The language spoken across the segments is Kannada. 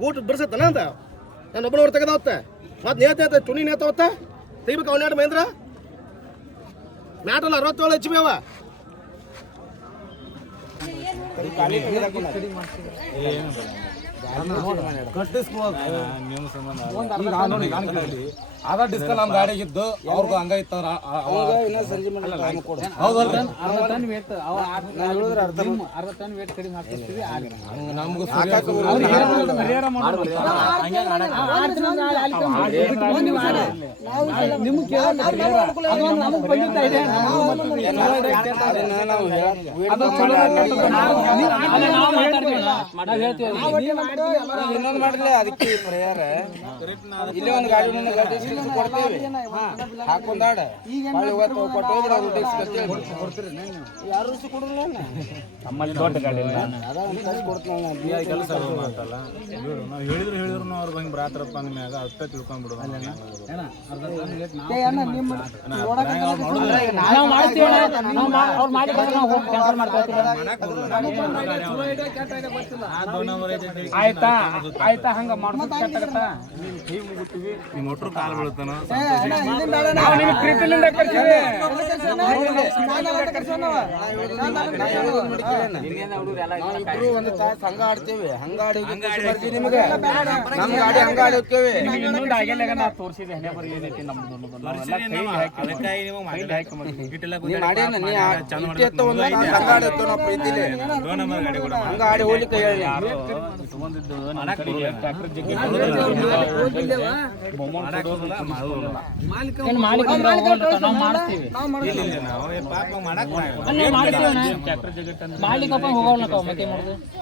ಗೂಟ್ ಬಿಡ್ಸತ್ತನ ಅಂತ ನಾನು ಒಬ್ಬನವ್ರು ತೆಗೆದವತ್ತೆ ಮತ್ತೆ ನೇತ ಚುನಿ ನೇತವತ್ತ ತೆಗಿಬೇಕು ಅವನ್ನೆರಡು ಮಹೇಂದ್ರ ಮ್ಯಾಟಲ್ಲ 67 HP ಅವ ಆದ ಡಿಸ್ಕಲ್ ನಮ್ಮ ಗಾಡಿಗಿದ್ದು ಅವ್ರಿಗೂ ಹಂಗಾಯ್ತು ನಮಗೂ ಇನ್ನೊಂದು ಮಾಡಿದ್ರೆ ಅದಕ್ಕೆ ಪರಿಹಾರ ಇಲ್ಲೇ ಒಂದು ಗಾಡಿ ಕೊಡ್ತೇವೆ ಹಾಕೊಂಡಾಡ ಯಾರು ಕೊಡಲ್ಲ ನಮ್ಮಲ್ಲಿ ದೊಡ್ಡ ಗಾಡಿ ಕೆಲಸ ಮಾತಲ್ಲ ನಾವು ಹೇಳಿದ್ರು ಅವ್ರು ಬಂದು ಬರಾತ್ರಪ್ಪ ಅಂದ ಮ್ಯಾಗ ಅರ್ಥ ತಿಳ್ಕೊಂಡ್ಬಿಡೋದು ಆಯ್ತಾ ಆಯ್ತಾ ಹಂಗ ಮೊಟ್ರು ಕಾಲು ಬೀಳುತ್ತಾನ ಹಂಗ ಆಡ್ತೇವೆ ಹಂಗ ಆಡಿ ನಿಮ್ಗೆ ನಮ್ ಗಾಡಿ ಹಂಗ ಆಡೋಕ್ಕೇವೆ ತೋರಿಸಿದೆ ಹಂಗ ಆಡಿ ಹೋಗ್ಲಿಕ್ಕೆ ಹೇಳಿ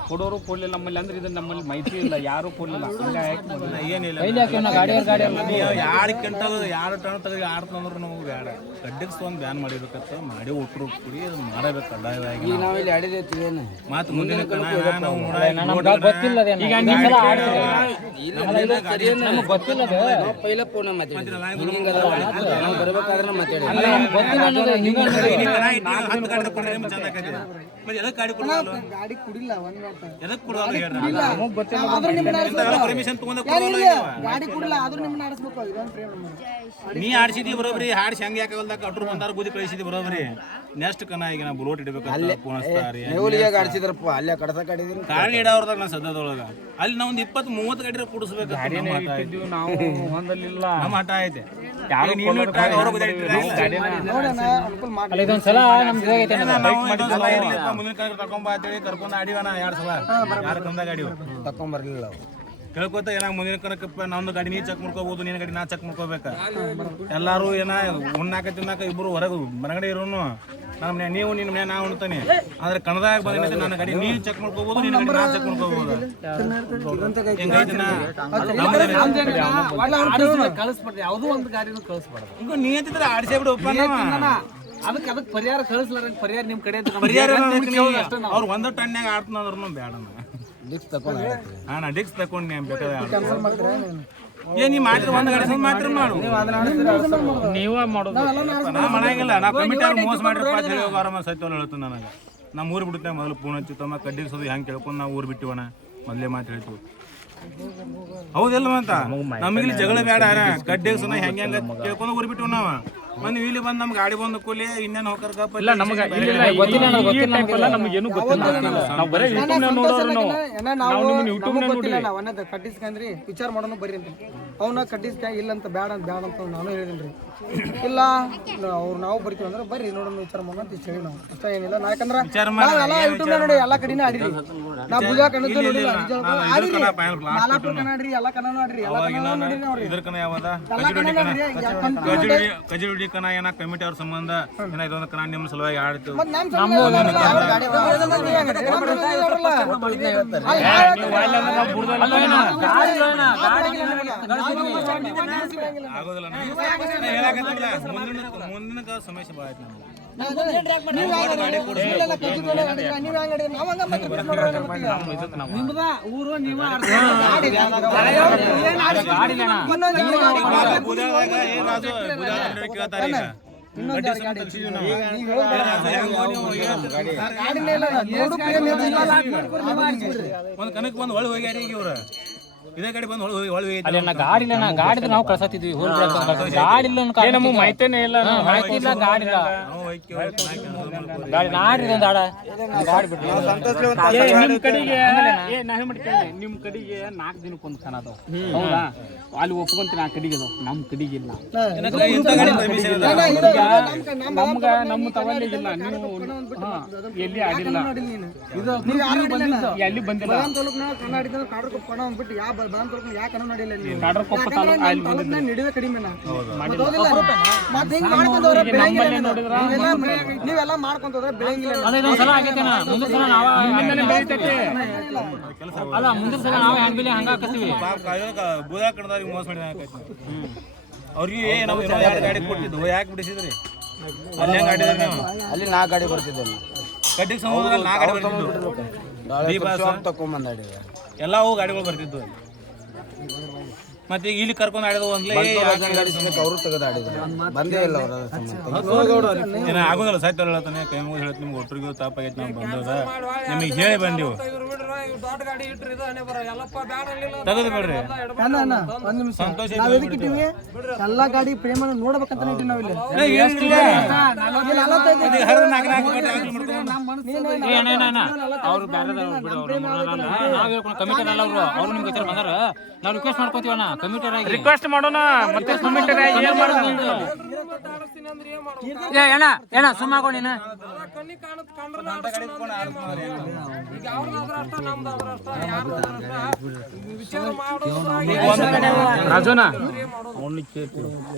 ಕೊಡೋರು ಕೊಡ್ಲಿಲ್ಲ ನಮ್ಮಲ್ಲಿ ಅಂದ್ರೆ ಇದು ನಮ್ಮಲ್ಲಿ ಮಾಹಿತಿ ಇಲ್ಲ ಯಾರು ಕೊಡ್ಲಿಲ್ಲ ಏನಿಲ್ಲ ಯಾರು ಕೆಂಟದು ಯಾರು ಟನ್ ತೆಗೆದು ಆಡ್ತಂದ್ರು ನಮಗೆ ಬೇಡ ಕಡ್ಡಿಗೆ ಒಂದು ಬ್ಯಾನ್ ಮಾಡಿಬೇಕಂತ ಮಾಡಿ ಒಟ್ಟರು ಕುಡಿ ಅದು ಮಾಡಬೇಕು ಕಡ್ಡಾಯವಾಗಿ ನಾವಿಲ್ಲಿ ಆಡಿದೇನು ಮತ್ತೆ ಮುಂದಿನ ಗೊತ್ತಿಲ್ಲ ಪೈಲ ಫೋನ್ ಬರ್ಬೇಕಾದ್ರೆ ಗಾಡಿ ಕುಡಿಲ್ಲ ಗಾಡಿ ಕುಡಿಲ್ಲ ಆದ್ರೂ ನಿಮ್ಮನ್ನ ಆಡಿಸ್ಬೇಕು ನೀ ಆಡ್ಸಿದಿ ಬರೋಬ್ರಿ ಹಾಡ್ಸಿ ಹಂಗೆ ಯಾಕಾಗಲ್ದಾಗ ಅಟ್ರು ಬಂದಾರ ಬೂದಿ ಕಳಿಸಿದಿ ಬರೋಬ್ರಿ ನೆಕ್ಸ್ಟ್ ಕನ ಈಗ ನಾ ಬುಲೋಟ್ ಇಡಬೇಕು ಆಡ್ಸಿದ್ರಪ್ಪ ಅಲ್ಲೇ ಕಡಸಕ್ ಆಡಿದ್ರಿ ಕಾರಣ ಇಡೋರ್ದಾಗ ನಾ ಸದ್ಯದೊಳಗ ಅಲ್ಲಿ ನಾವ್ 20-30 ಗಾಡಿ ಕೂಡಿಸ್ಬೇಕು ನಾವು ಹೊಂದಲಿಲ್ಲ ನಮ್ಮ ಹಠ ಐತೆ ಇದೊಂದ್ಸಲ ಮುಂದಿನ ಕರ್ಕೊಂಬ ಅಂತೇಳಿ ಕರ್ಕೊಂಡ್ ಆಡಿವನ 2 ಸಲ ಯಾರು ಕಂದಾಗ ಆಡಿವ ತಕೊಂಬರ್ಲಿಲ್ಲ ಕೇಳ್ಕೊತ ಏನ ಮುಂದಿನ ಕನಕಪ್ಪ ನಂದು ಗಾಡಿ ನೀ ಚೆಕ್ ಮಾಡ್ಕೋಬಹುದು ನಿನ್ನ ಗಾಡಿ ನಾ ಚೆಕ್ ಮಾಡ್ಕೋಬೇಕ ಎಲ್ಲಾರು ಏನ ಉಣ್ಣಾಕ ತಿನ್ನಾಕ ಇಬ್ರು ಹೊರಗೆ ಮನಗಡೆ ಇರೋನು ನಮ್ಮ ನೀವು ನಿನ್ನ ಮನೆ ನಾ ಉಣ್ತಾನೆ ಆದ್ರೆ ಕನ್ನದಾಗ ಬಂದ ನನ್ನ ಗಾಡಿ ನೀ ಚೆಕ್ ಮಾಡ್ಕೋಬಹುದು ನಿನ್ನ ಗಾಡಿ ನಾ ಚೆಕ್ ಮಾಡ್ಕೋಬಹುದು ಯಾವುದೋ ಒಂದು ಗಾಡಿನೂ ಕಳಿಸ್ಬಾರ್ದು ಈಗ ನೀ ಅಂತಿದ್ರೆ ಆಡ್ಸೇ ಬಿಡು ಅದಕ್ಕೆ ಪರಿಹಾರ ಕಳಿಸ್ಲಾರ ಪರಿಹಾರ ನಿಮ್ ಕಡೆ ಪರಿಹಾರ ಅವ್ರು 1 ಟನ್ಯಾಗ ಆಡ್ತಾನಂದ್ರೂ ಬೇಡ ಡಿಕ್ಸ್ ತಕೊಂಡ್ ನಾ ಡಿಕ್ಸ್ ತಕೊಂಡ್ ಏನ್ ನೀ ಮಾಡಿದ್ರೆ ಒಂದ್ ಗಾಡಿ ಮಾತ್ರ ಮಾಡು ನೀವ ಮಾಡೋದು ನಾ ಮಾಡಂಗಿಲ್ಲ ನಾ ಕಮಿಟಿ ಮೋಸ ಮಾಡಿರಪ್ಪ ಸತ್ಯ ಹೇಳ್ತು ನನಗೆ ನಾ ಊರ್ ಬಿಡುತ್ತೆ ಮೊದಲು ಫೋನ್ ಹಚ್ಚಿ ತಮ್ಮ ಕಡ್ಡಿಗೆ ಸೋದು ಹೆಂಗೆ ಕೇಳ್ಕೊಂಡು ನಾವು ಊರ್ ಬಿಟ್ಟಿವಣ ಮೊದಲೇ ಮಾತು ಹೇಳ್ತೀವಿ ಹೌದಿಲ್ಲ ಅಂತ ನಮಗಿಲ್ಲಿ ಜಗಳ ಬೇಡ ಕಡ್ಡಿಗೆ ಸೋನ ಹೆಂಗೆ ಹೆಂಗೆ ಕೇಳ್ಕೊಂಡು ಊರ್ ಬಿಟ್ಟಿವ್ ನಾವ ಬಂದು ಇಲ್ಲಿ ಬಂದು ನಮ್ ಗಾಡಿ ಬಂದ ಕೂಲಿ ಇನ್ನೇನು ಹೋಗರ್ಗಪ್ಪ ಇಲ್ಲ ನಮಗೆ ನಮಗೇನು ಗೊತ್ತಿಲ್ಲ ನಾವು ಬರೀ ಯೂಟ್ಯೂಬ್ನಾಗ ನೋಡೋರು ನಾವು ಕಟ್ಟಿಸ್ಕಂದ್ರಿ ವಿಚಾರ ಮಾಡೋಣ ಬರ್ರಿ ಅಂತ ಅವನ್ನ ಕಟ್ಟಿಸ್ಕ ಇಲ್ಲ ಅಂತ ಬೇಡ ಅಂತ ನಾನು ಹೇಳಿದ್ರಿ ಇಲ್ಲ ಅವ್ರು ನಾವು ಬರ್ತೀವಿ ಅಂದ್ರೆ ಬರ್ರಿ ನೋಡೋಣ ವಿಚಾರ ಮಾಡೋಣ ಅಂತ ಹೇಳಿ ನಾವು ಅಷ್ಟ ಏನಿಲ್ಲ ಯಾಕಂದ್ರೆ ಯೂಟ್ಯೂಬ್ ನೋಡಿ ಎಲ್ಲಾ ಕಡೆನೇ ಆಡಿರಿ ನಾ ಭುಜ ಕಣದ್ದು ನೋಡಿಲ್ಲ ಮಾಲಾಪುರ ಕನ್ನಡ್ರಿ ಎಲ್ಲಾ ಕನ್ನಡ ನೋಡ್ರಿ ಕಜುಡಿ ಕನ ಏನ ಕಮಿಟಿ ಅವ್ರ ಸಂಬಂಧ ಏನ ಇದೊಂದು ಕನ ನಿಮ್ಮ ಸಲುವಾಗಿ ಆಡ್ತೀವಿ ಮುಂದಿನ ಸಮಸ್ಯೆ ಭಾಳ ಒಂದ್ ಕನಕ್ ಬಂದ್ ಒಳಗೆ ಹೋಗ್ಯಾರ ಈಗ ಇವ್ರ ಇದೇ ಗಾಡಿ ಬಂದು ಹೊಳಿ ಅಲ್ಲ ಗಾಡಿ ಇಲ್ಲ ಗಾಡಿ ನಾವು ಕಳ್ಸತ್ತಿದ್ವಿ ಗಾಡಿ ಇಲ್ಲ ನಮ್ಮ ಮಾಹಿತಿನೇ ಇಲ್ಲ ಮಾಹಿತಿ ಇಲ್ಲ ಗಾಡಿ ಇಲ್ಲ ಗಾಡಿ ನಾಡ್ರಿ ಒಂದು ಆಡ ಗಾಡಿ ಬಿಡ್ರಿ ನಿಮ್ ಕಡೆಗೆ ನಿಮ್ ಕಡೆಗೆ 4 ದಿನಕ್ಕೊಂದು ಕಣ ಅದಾವ ಹೌದಾ ಅಲ್ಲಿ ಒಪ್ಕೊಂತೀನಿ ಆ ಕಡೆಗೆ ಅದಾವ ನಮ್ಮ ಕಡೆಗೆ ಇಲ್ಲ ನಮ್ಮ ತವಲಿಗಿಲ್ಲ ನೀವು ಎಲ್ಲಿ ಆಡಿಲ್ಲ ಎಲ್ಲಿ ಬಂದಿಲ್ಲ ಕಾಡ್ರಕೊಪ್ಪ ನೀವೆಲ್ಲ ಮಾಡ್ಕೊಂತಂದ್ರೆ ಬೆಳಂಗಿಲ್ಲ ಅಲ್ಲ ಮುಂದಿನ ಸಲ ನಾವು ಹ್ಯಾಂಡ್ ಬಿಲ್ ಹಂಗ ಹಾಕತ್ತೀವಿ ಬೂದಾ ಕಣದವ್ರಿಗೆ ಮೋಸ ಮಾಡಿ ಅವ್ರಿಗೆ ನಾವು ಗಾಡಿ ಕೊಟ್ಟಿದ್ದು ಯಾಕೆ ಬಿಡಿಸಿದ್ರಿ ಅಲ್ಲಿ ಹೆಂಗ್ ಆಡಿದ್ರಿ ನೀವು ಅಲ್ಲಿ 4 ಗಾಡಿ ಬರ್ತಿದ್ದೆ ಕಡ್ಡಿಗೆ ಸಮುದ್ರದಲ್ಲಿ 4 ಗಾಡಿ ಬರ್ತಿದ್ದು ಎಲ್ಲ ಅವು ಗಾಡಿಗಳು ಬರ್ತಿದ್ವು ಮತ್ತೆ ಇಲ್ಲಿ ಕರ್ಕೊಂಡು ಆಡಿದ ಅವರು ತೆಗೆದು ಆಡಿದ್ರು ಬಂದೇ ಇಲ್ಲ ಆಗೋದಲ್ಲ ಸಾಯ್ತ ಹೇಳ್ತಾನೆ ಕೈ ಮುಗಿದು ಹೇಳ್ತ ನಿಮ್ಗೆ ಒಟ್ಟರಿಗೆ ತಾಪಾಗೈತೆ ನಾವು ಬಂದದ ನಿಮಗೆ ಹೇಳಿ ಬಂದಿವು ತೆಗೆದು ಬಿಡ್ರಿ ಸಂತೋಷ ಎಲ್ಲ ಗಾಡಿ ಪ್ರೇಮನ ನೋಡ್ಬೇಕಂತ ನಾವಿಲ್ಲಿ ಅವ್ರು ಬೇರೆ ಕಮಿಟರ್ ಅಲ್ಲ ಅವ್ರು ನಿಮ್ಗೆ ಬಂದಾರ ನಾವು ರಿಕ್ವೆಸ್ಟ್ ಮಾಡ್ಕೋತೀವಣ್ಣ ಕಮಿಟರ್ ಆಗಿ ರಿಕ್ವೆಸ್ಟ್ ಮಾಡೋಣ ಮತ್ತೆ ಕಮಿಟರ್ ಏನ್ ಮಾಡೋದು ಏನ ಸುಮ್ಮಾಗೋ ನೀನು ರಾಜೋನ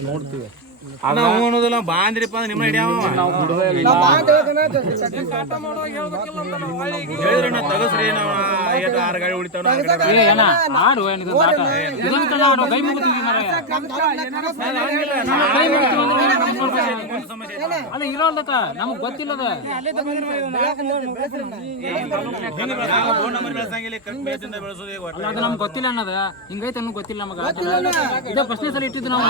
ನೋಡ್ತೀವಿ ಅನ್ನೋದಿಲ್ಲ ಬಾಂದ್ರಿಪ್ಪ ಅಂದ್ರೆ ನಿಮ್ಮ ಹಿಡಿಯಾವ ಹೇಳಿದ್ರೆ ನಾ ತಗಸ್ರಿ ನಾವು 6 ಗಾಡಿ ಹೊಡಿತಾವ ಆಡು ಕೈ ಮುಗಿತೀವಿ ಅಲ್ಲ ಇರೋದಕ್ಕ ನಮಗ್ ಗೊತ್ತಿಲ್ಲದ ಅದು ನಮ್ಗೆ ಗೊತ್ತಿಲ್ಲ ಅನ್ನೋದ ಹಿಂಗೈತೆ ಅನ್ನೋ ಗೊತ್ತಿಲ್ಲ ನಮಗ ಇದ ಪ್ರಶ್ನೆ ಸಲ ಇಟ್ಟಿದ್ದು ನಾವು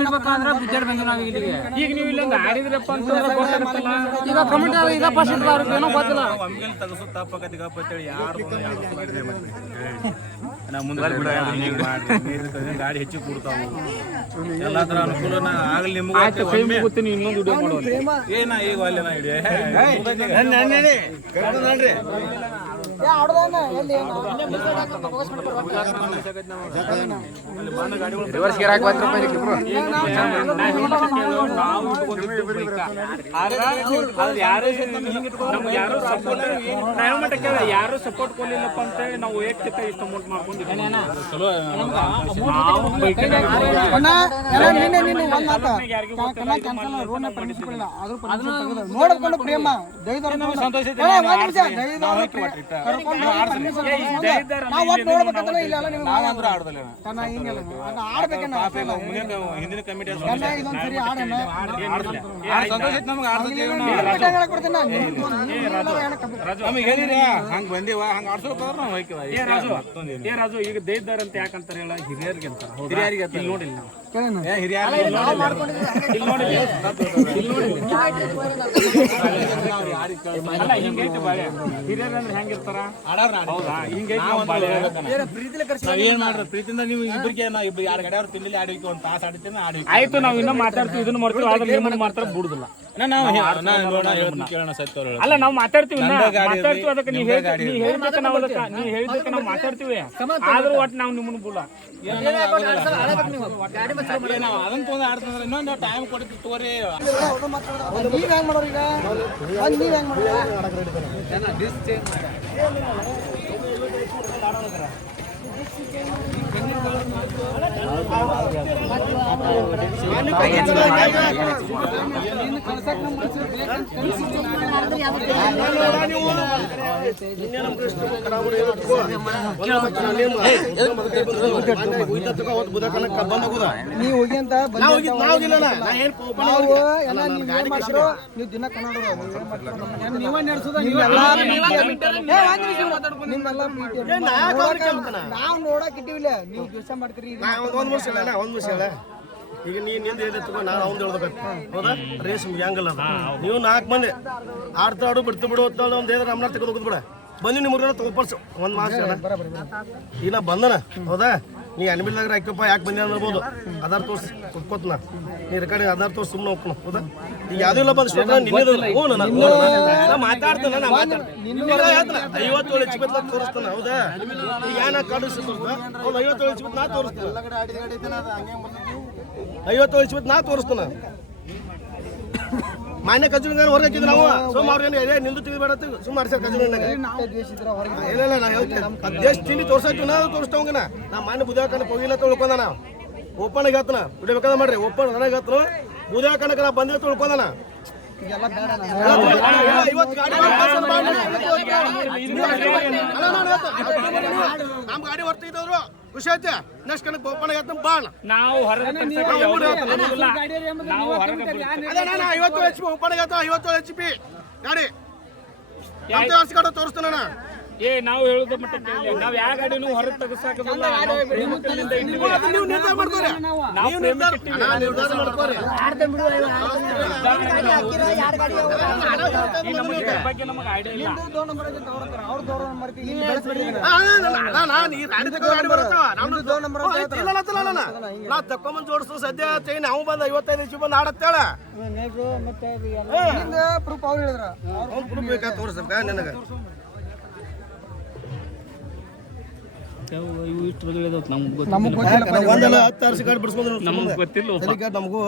ಇಡ್ಬೇಕಾದ್ರೆ ಬುದ್ಧಾಡ್ ಬಂದ್ವಿ ನಾವು ಇಲ್ಲಿಗೆ ಈಗ ನೀವು ಇಲ್ಲೊಂದು ಆಡಿದ್ರಪ್ಪ ಅಂತ ಈಗ ಕಮಿಟಿ ಈಗ ಫಸ್ಟ್ ಏನೋ ಗೊತ್ತಿಲ್ಲ ಒಮ್ಮೆಲೆ ತಗಸು ತಪ್ಪಕತ್ತಿ ಗಪ್ಪತ್ತೇಳಿ ಯಾರು ನಾವು ಮುಂದೆ ಗಾಡಿ ಹೆಚ್ಚು ಕೊಡ್ತಾವು ಎಲ್ಲ ತರ ಅನುಕೂಲ ಆಗಲಿ ನಿಮ್ಗೆ ಇನ್ನೊಂದು ವಿಡಿಯೋ ಮಾಡೋದು ಏನ ಈಗ ಅಲ್ಲಿ ನಾ ಹಿಡಿಯ ರಿವರ್ಸ್ ಗೇರ್ ಹಾಕಿ 1 ರೂಪಾಯಿ ಯಾರು ಸಪೋರ್ಟ್ ಕೊಡ್ಲಿಲ್ಲಪ್ಪ ಅಂತ ಹೇಳಿ ನಾವು ವೈಯಕ್ತಿಕ ಇಷ್ಟು ಅಮೌಂಟ್ ಮಾಡ್ಕೊಂಡಿದ್ದೀವಿ ನೋಡ್ಕೊಂಡು ಪ್ರೇಮ ಹಿಂದಿನ ಕಮಿಟಿ ನಮಗೆ ಹೇಳಿರಿ ಹಂಗ ಬಂದಿವ ಹಂಗ ಆಡ್ಸೋದ್ರ ನಾವು ರಾಜು ಈಗ ದೇದ್ದಾರ ಅಂತ ಯಾಕಂತಾರೆ ಹೇಳ ಹಿರಿಯರಿಗೆ ಅಂತಾರ ಹಿರಿಯರಿಗೆ ನೋಡಿಲ್ಲ ಹಿಂಗೈತೆ ಬಾಳೆ ಹಿರಿಯರ್ ಅಂದ್ರೆ ಹೆಂಗಿರ್ತಾರ ಹೌದಾ ಏನ್ ಮಾಡ್ರಿ ಪ್ರೀತಿಯಿಂದ ನೀವು ಇಬ್ಬರಿಗೆ ನಾ ಇಬ್ಬರು 2 ಗಡಿಯವ್ರು ತಿಂಡಿ ಆಡಿಕೆ 1 ತಾಸು ಆಡ್ತೀನಿ ಆಡಿಕೆ ಆಯ್ತು ನಾವು ಇನ್ನೂ ಮಾತಾಡ್ತೀವಿ ಇದನ್ನ ಮಾಡ್ತೀವಿ ಆದ್ರೆ ನಿಮ್ಮನ್ನ ಮಾತ್ರ ಬಿಡುದಿಲ್ಲ ಅಲ್ಲ ನಾವು ಮಾತಾಡ್ತೀವಿ ಅದಕ್ಕೆ ನೀವು ಹೇಳಿದ್ದಕ್ಕೆ ನಾವು ಮಾತಾಡ್ತೀವಿ ಆದ್ರೂ ಒಟ್ಟು ನಾವು ನಿಮ್ಮನ್ನ ಬಿಡ ಅದನ್ನ ತೊಂದ್ರೆ ಆಡ್ತಂದ್ರೆ ಇನ್ನೊಂದು ಟೈಮ್ ಕೊಡ್ತೀವಿ ತೋರಿ ನೀವ್ ಹೆಂಗ್ ಮಾಡೋರು ಈಗ ನೀವ್ ಹೆಂಗ್ ಮಾಡೋರು ನೀವು ಹೋಗಿ ಅಂತ ನೀವು ದಿನ ನೀವೇ ನಡೆಸೋದ ನಾವು ನೋಡಕ್ ಇಟ್ಟಿವಿಲ್ಲ ನೀವು ದಿವಸ ಮಾಡ್ತೀರಿ ಈಗ ನಿಂದ ಏನಿತ್ತು ನಾನು ಅವ್ನು ಹೇಳ್ಬೇಕು ಹೌದಾ ರೇಸ್ ಹೆಂಗಲ್ಲ ನೀವು 4 ಮಂದಿ ಆಡ್ತಾ ಆಡು ಬಿಡ್ತು ಬಿಡು ಒಂದು ನಮ್ಮನ್ನ ತೆಗೆದು ಹೋಗುದು ಬಿಡ ಬಂದು ನಿಮ್ಮ ಊರಿನ ತಗೋಪರ್ಸು ಒಂದು ಮಾಸ ಈಗ ನಾ ಬಂದನ ಹೌದಾ ನೀ ಅನ್ಬಿಲ್ದಾಗ ಹಾಕಪ್ಪ ಯಾಕೆ ಬಂದೆ ಅನ್ಬೋದು ಆಧಾರ್ ತೋರಿಸಿ ಕೊಟ್ಕೋತನ ನೀ ರೆಕಾರ್ಡಿಂಗ್ ಆಧಾರ್ ತೋರಿಸಿ ಸುಮ್ಮನೆ ಹೋಗ್ಕೊಣ ಹೌದಾ ಈಗ ಯಾವುದೂ ಇಲ್ಲ ಬಂದು ಸ್ಟೇಟ್ ನಾ ಮಾತಾಡ್ತಾನೆ ನಾ ಮಾತಾಡ್ತೀನಿ 57 ಹೆಚ್ಚು ಬಿತ್ತು ತೋರಿಸ್ತಾನೆ ಹೌದಾ ಈಗ ಏನ ಕಾಡಿಸ್ ಅವ್ನು 57 ಹೆಚ್ಚು ಬಿತ್ತು ನಾ ತೋರಿಸ್ತಾನೆ 57 ಹೆಚ್ಚು ಬಿತ್ತು ನಾ ತೋರಿಸ್ತಾನೆ ಮಾನ್ಯ ಕಚೂರಿಗಾರ ಹೊರಗೆ ಹಾಕಿದ್ರು ನಾವು ಸುಮ್ಮ ಅವ್ರೇನು ನಿಂದು ತಿಳಿಬೇಡ ಸುಮ್ಮ ಅರ್ಸ ಕಚೂರಿನಾಗ ಇಲ್ಲ ನಾ ಹೇಳ್ತೀನಿ ದೇಶ ತಿಂಡಿ ತೋರ್ಸಾಯ್ತು ನಾವು ತೋರಿಸ್ತವಂಗನ ನಾ ಮಾನ್ಯ ಬುದ್ಧಾಕಣಕ್ಕೆ ಹೋಗಿಲ್ಲ ತೊಳ್ಕೊಂಡ ನಾ ಓಪನ್ ಆಗಿ ಆತನ ಬಿಡಬೇಕಾದ ಮಾಡ್ರಿ ಓಪನ್ ನನಗೆ ಆತನು ಬುದ್ಧಾಕಣಕ್ಕೆ ನಾ ಬಂದ್ರೆ ತೊಳ್ಕೊಂಡನ ನಮ್ ಗಾಡಿ ಹೊರ್ತಿದ್ರು ಖುಷಿ ಐತೆ ನೆಕ್ಸ್ಟ್ ಕಣಕ್ಕೆ ಓಪನ್ ಆಗತ್ತ ಬಾಣ ನಾವು ಹೊರಗೆ ನಾವು ಹೊರಗೆ ಅದೇ ನಾನು 57 HP ಓಪನ್ ಆಗತ್ತ 57 HP ಗಾಡಿ ಯಾವ ವರ್ಷ ಗಾಡಿ ತೋರಿಸ್ತಾನ ನಾನು ನಾವು ಹೇಳುದು ಮಟ್ಟ ನಾವ್ ಯಾವ ಗಾಡಿನೂ ಹೊರಗೆ ತೆಗಿಸಾಕಲ್ಲ ನೀವು ನಿರ್ಧಾರ ಮಾಡ್ಕೋರಿ ನೀವು ನಿರ್ಧಾರ ಮಾಡ್ಕೋರಿ ಬಗ್ಗೆ ನಮಗೆ ಐಡಿಯಾ ಇಲ್ಲ ನಾ ತಕೊಂಬಂದ್ ಜೋಡಿಸು ಸದ್ಯ ನಾವು ಬಂದ 55 HP ಬಂದು ಆಡತ್ತೇಳ ಪ್ರೂಫ್ ಅವ್ರು ಹೇಳಿದ್ರ ಅವ್ನು ಪ್ರೂಫ್ ಬೇಕಾ ತೋರಿಸ್ಬೇಕ ನನಗೆ ನಮಗ್ ಗೊತ್ತಿಲ್ಲ ಒಂದಲ್ಲ 10 ವರ್ಷ ಗಾಡಿ ಬಿಡಿಸ್ಕೊಂಡ್ರು ನಮ್ಗೆ ಗೊತ್ತಿಲ್ಲ ನಮಗೂ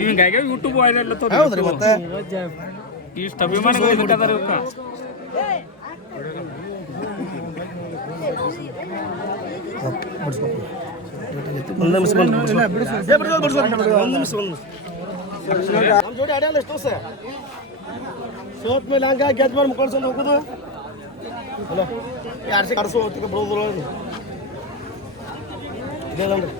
ಹಿಂಗಾಗಿ ಯೂಟ್ಯೂಬ್ ವೈರಲ್ ಹೌದ್ರಿ ಮತ್ತೆ ಇಷ್ಟು ಅಭಿಮಾನಿಗಳು ಇದ್ದಾರೆ ಇವಕ್ಕ ಒಂದು ನಿಮಿಷ ಜೋಡಿ ಅಡ್ಯಾಲ ಎಷ್ಟು ಸರ್ ಸೋತ್ ಮೇಲೆ ಹಂಗ ಗೆದ್ದ ಮೇಲೆ ಮುಖಂಡ್ಸೊಂದು ಹೋಗುದು ಅಲ್ಲ ಯಾರು ಕಡ್ಸೋ ಹೊತ್ತಿಗೆ ಬಿಡೋದ್ರ ಇದೇನಂದ್ರಿ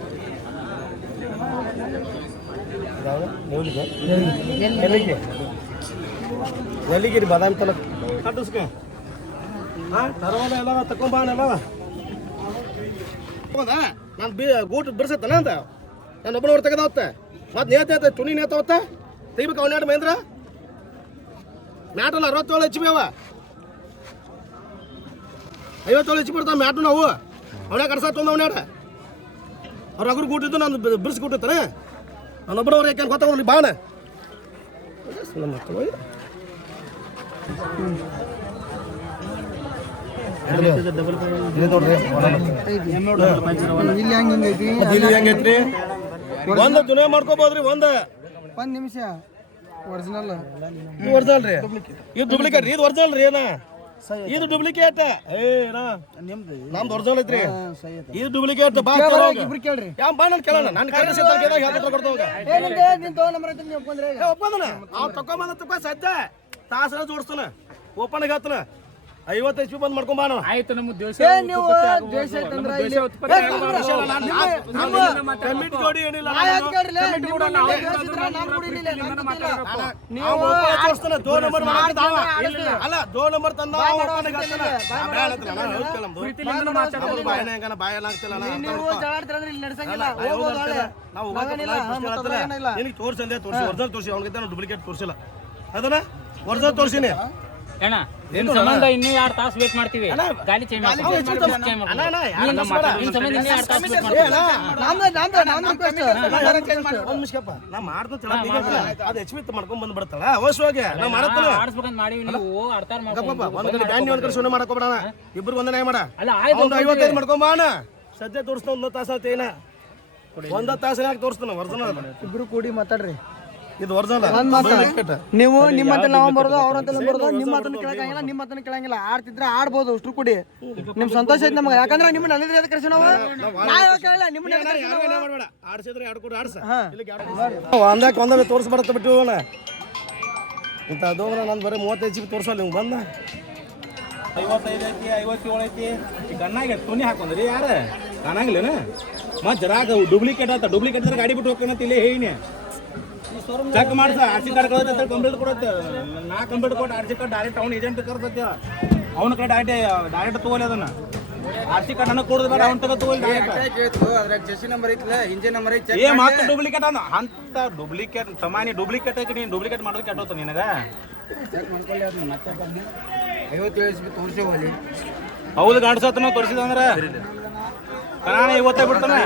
ಎಲ್ಲಿಗಿರಿ ಬಾದಾಮಿ ತಲಕ್ ಕಟ್ಟಿಸ್ಕ ಹಾಂ ತರವಾದ ಎಲ್ಲ ತಕೊಂಬಾನ ಎಲ್ಲ ಹೌದಾ ನಾನು ಗೂಟ್ ಬಿಡ್ಸತ್ತನ ಅಂತ ನಾನು ಒಬ್ಬನವ್ರು ತೆಗೆದವತ್ತ ಮತ್ತೆ ನೇತ ತುಣಿ ನೇತವತ್ತ ತೆಗಿಬೇಕು ಅವನ್ನೆರಡು ಮಹೇಂದ್ರ ಮ್ಯಾಟಲ್ಲ 67 HP ಅವ 57 HP ಬರ್ತಾವ ಮ್ಯಾಟು ನಾವು ಅವನೇ ಕಡ್ಸಾತ ಅವನ್ಯಾಡ ಅವ್ರ ಅಗ್ರು ಗೂಟಿದ್ದು ನಾನು ಬಿರ್ಸಿ ಕೊಟ್ಟಿರ್ತಾನೆ ನಾನೊಬ್ಬರವ್ರು ಯಾಕೆ ಗೊತ್ತಾಗೋದ್ರಿ ಬಾಣ ಇಲ್ಲಿ ಹಂಗೈತಿ ಇಲ್ಲಿ ಹೆಂಗೈತ್ರಿ ಒಂದು ದುನಿಯಾ ಮಾಡ್ಕೋಬಹುದ್ರಿ ಒಂದ್ ನಿಮಿಷ ಒರಿಜಿನಲ್ ಇದು ಒರಿಜಿನಲ್ ರೀ ಇದು ಡೂಪ್ಲಿಕೇಟ್ ರೀ ಇದು ಒರಿಜಿನಲ್ ರೀ ಏನ ಇದು ಡೂಪ್ಲಿಕೇಟ್ ಏನ ನಮ್ದು ಒರಿಜಿನಲ್ ಐತ್ರಿ ಇದು ಡೂಪ್ಲಿಕೇಟ್ ಬಾ ಇಬ್ರು ಕೇಳ್ರಿ ಯಾವ ಬಾ ನಾನು ಕೇಳೋಣ ನಾನು ಕರೆಸಿ ಹೇಳ್ತಾ ಕೊಡ್ತಾವ ಒಪ್ಪಂದನ ಅವ್ನು ತಕೊಂಬಂದ ತಕೋ ಸದ್ಯ ತಾಸನ ಜೋಡಿಸ್ತಾನ ಓಪನ್ ಆಗತ್ತನ 50 HP ಬಂದ್ ಮಾಡ್ಕೊಂಡ್ ಬಾ ನಾವು ಆಯ್ತು ನಮ್ಮ ದೇಶ ನೀವು ದೇಶ ಐತಂದ್ರ ಕಮಿಟ್ ಜೋಡಿ ಏನಿಲ್ಲ ದೋ ನಂಬರ್ ಅಲ್ಲ ದೋ ನಂಬರ್ ತಂದ ತೋರ್ಸಂದೆ ತೋರಿಸಿ ಒರಿಜಿನಲ್ ತೋರಿಸಿ ಅವ್ನಿಗೆ ಡೂಪ್ಲಿಕೇಟ್ ತೋರಿಸಿಲ್ಲ ಅದನ್ನ ಒರಿಜಿನಲ್ ತೋರಿಸಿನಿ ಅಣ್ಣ ನಿಮ್ ಸಂಬಂಧ ಇನ್ನೂ 2 ತಾಸು ವೇಟ್ ಮಾಡ್ತೀವಿ ಗಾಡಿ ಚೇಂಜ್ ಮಾಡ್ತೀವಿ ನಿಮ್ ಸಂಬಂಧ ಇನ್ನೂ 2 ತಾಸು ವೇಟ್ ಮಾಡ್ತೀವಿ ನಾ ಮಾಡ್ತೀನಿ ಅದು HP ಮಾಡ್ಕೊಂಡ್ ಬಂದ್ ಬಿಡ್ತಾಳ ಅವಶ್ಯವಾಗಿ ನಾ ಮಾಡತ್ತಲ್ಲ ಆಡ್ಸ್ಬೇಕಂತ ಮಾಡೀವಿ ನೀವು ಆಡ್ತಾರ ಮಾಡ್ಕೊಂಡು ಒಂದ್ ಕಡೆ ಬ್ಯಾಂಡ್ ಒಂದ್ ಕಡೆ ಸುಮ್ಮನೆ ಮಾಡಕೋಬೇಡ ಇಬ್ರು ಒಂದನೇ ಮಾಡ ಅಲ್ಲ ಆಯ್ತು 55 ಮಾಡ್ಕೊಂಬಾಣ ಸದ್ಯ ತೋರಿಸ್ತಾ 1 ತಾಸ ಆತೇನ 1 ತಾಸಿನಾಗ ತೋರಿಸ್ತಾನ ಒರಿಜಿನಲ್ ಇಬ್ರು ಕೂಡಿ ಮಾತಾಡ್ರಿ ಇದು ಒರಿಜಿನಲ್ ನೀವು ನಿಮ್ಮ ಹತ್ರ ನಾವು ಬರೋದು ಅವ್ರ ಹತ್ರ ಬರೋದು ನಿಮ್ಮ ಮಾತನ್ನ ಕೇಳಂಗಿಲ್ಲ ನಿಮ್ಮ ಮಾತನ್ನ ಕೇಳಂಗಿಲ್ಲ ಆಡ್ತಿದ್ರೆ ಆಡ್ಬೋದು ಅಷ್ಟು ಕೂಡಿ ನಿಮ್ ಸಂತೋಷ ಐತಿ ನಮ್ಗೆ ಯಾಕಂದ್ರೆ ನಿಮ್ಮ ನಲ್ಲಿದ್ರೆ ಅದಕ್ಕೆ ಕರ್ಸಿ ನಾವು ಕೇಳಿಲ್ಲ ನಿಮ್ಮ ಆಡ್ಸಿದ್ರೆ ಆಡ್ಕೊಡು ಆಡ್ಸ ಒಂದಕ್ಕೆ ಒಂದೇ ತೋರಿಸ್ಬಾರತ್ತ ಬಿಟ್ಟು ಇಂಥ ದೋಗ್ರ ನಾನು ಬರೀ 35 HP ತೋರಿಸಲ್ಲ ನೀವು ಬಂದ 55 ಐತಿ 57 ಐತಿ ಈ ಕಣ್ಣಾಗ ತುನಿ ಹಾಕೊಂಡ್ರಿ ಯಾರ ಕಾಣಂಗಿಲ್ಲೇನ ಮತ್ತೆ ಜರಾಗ ಡೂಪ್ಲಿಕೇಟ್ ಆತ ಡೂಪ್ಲಿಕೇಟ್ ಗಾಡಿ ಬಿಟ್ಟು ಹೋಗ್ತಾನಂತ ಇಲ್ಲೇ ಹೇಳಿ ಚೆಕ್ ಮಾಡ್ಸ RC ಕಾರ್ಡ್ ಕಳ್ದೈತೆ ಕಂಪ್ಲೇಂಟ್ ಕೊಡತ್ತೆ ನಾ ಕಂಪ್ಲೇಂಟ್ ಕೊಟ್ಟು RC ಕಾರ್ಡ್ ಡೈರೆಕ್ಟ್ ಅವ್ನ ಏಜೆಂಟ್ ಕರ್ದೈತಿ ಅವ್ನ ಕಡೆ ಡೈರೆಕ್ಟ್ ತಗೋಲಿ ಅದನ್ನ RC ಕಾರ್ಡ್ ನನಗೆ ಕೊಡೋದು ಬೇಡ ಅವ್ನ ತಗೋ ತಗೋಲಿ ಡೈರೆಕ್ಟ್ ಮತ್ತೆ ಡೂಪ್ಲಿಕೇಟ್ ಅಂತ ಡೂಪ್ಲಿಕೇಟ್ ಸಾಮಾನ್ಯ ಡೂಪ್ಲಿಕೇಟ್ ಐತಿ ನೀನು ಡೂಪ್ಲಿಕೇಟ್ ಮಾಡೋದು ಕೆಟ್ಟೋತ ನಿನಗ ಚೆಕ್ ಮಾಡ್ಕೊಳ್ಳಿ ಅದನ್ನ ಮತ್ತೆ 57 ಇಸ್ವಿ ತೋರಿಸೇವಲ್ಲಿ ಹೌದು ಗಾಡ್ಸತ್ತ ನಾವು ತೋರಿಸಿದಂದ್ರೆ ಕರಾಣ ಇವತ್ತೇ ಬಿಡ್ತಾನೆ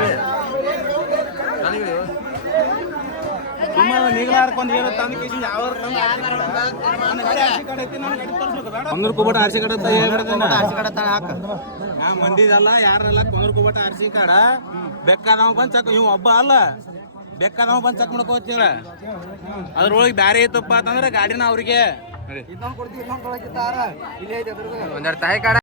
ಕೊಂದ್ರ ಕುಬಟ ಆರ್ಸಿ ಕಾರ್ಡ್ ಮಂದಿದಲ್ಲ ಯಾರಲ್ಲ ಕೊಂದ್ರ ಕುಬಟ ಆರ್ಸಿ ಕಾರ್ಡ ಬೇಕಾದವ ಬಂದ್ ಚಕ್ ಇವ್ ಒಬ್ಬ ಅಲ್ಲ ಬೇಕಾದವ ಬಂದ್ ಚೆಕ್ ಮಾಡ್ಕೋತೀವ ಅದ್ರೊಳಗೆ ಬ್ಯಾರೆ ಐತಪ್ಪ ಅಂತಂದ್ರೆ ಗಾಡಿನ ಅವ್ರಿಗೆ ಒಂದೆರಡು ತಾಯಿ ಕಾಡ